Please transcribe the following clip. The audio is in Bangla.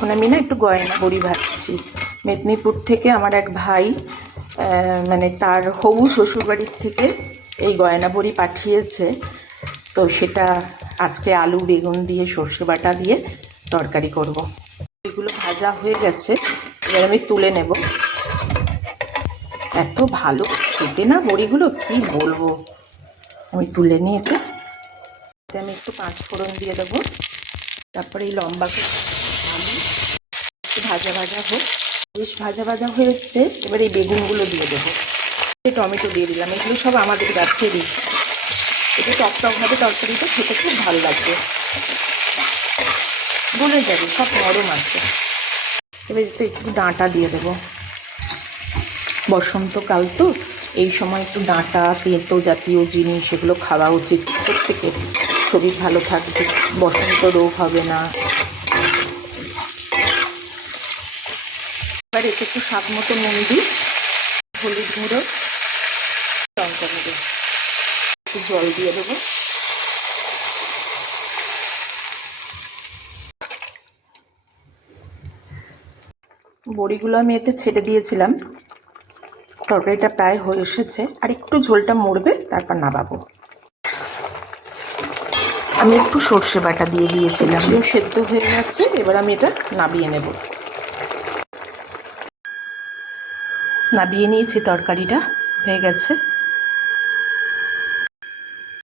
ততক্ষণ আমি না একটু গয়না বড়ি ভাজছি। মেদিনীপুর থেকে আমার এক ভাই মানে তার হবু শ্বশুরবাড়ির থেকে এই গয়না বড়ি পাঠিয়েছে, তো সেটা আজকে আলু বেগুন দিয়ে সর্ষে বাটা দিয়ে তরকারি করব। এগুলো ভাজা হয়ে গেছে, এবার আমি তুলে নেব। এত ভালো খেতে না বড়িগুলো, কি বলবো। আমি তুলে নিয়ে আমি একটু 5 ফোড়ন দিয়ে দেবো, তারপরে এই লম্বা করে আলু একটু ভাজা ভাজা হোক, বেশ ভাজা ভাজা হয়ে এসছে। এবার এই বেগুনগুলো দিয়ে দেবো, টমেটো দিয়ে দিলাম, এগুলো সব আমাদের গাছেরই। এটা টক টকভাবে তরকারিটা খেতে খুব ভালো লাগবে, গলে যাবে, সব নরম আছে। এবার একটু একটু ডাঁটা দিয়ে দেবো, বসন্তকাল তো এই সময় একটু ডাঁটা তেঁতো জাতীয় জিনিস এগুলো খাওয়া উচিত প্রত্যেকের, শরীর ভালো থাকবে, বসন্ত রোগ হবে না। এবার এতে একটু স্বাদ মতো নুন দিই, হলুদ গুঁড়ো, লঙ্কা গুঁড়ো, একটু জল দিয়ে দেবো। বড়িগুলো আমি এতে ছেড়ে দিয়েছিলাম, তরকারিটা প্রায় হয়ে এসেছে, আর একটু ঝোলটা মরবে, তারপর নামাবো। আমি একটু সর্ষে বাটা দিয়ে দিয়েছিলাম, সেদ্ধ হয়ে গেছে। এবার আমি এটা নামিয়ে নেব। নামিয়ে নিয়েছি, তরকারিটা হয়ে গেছে।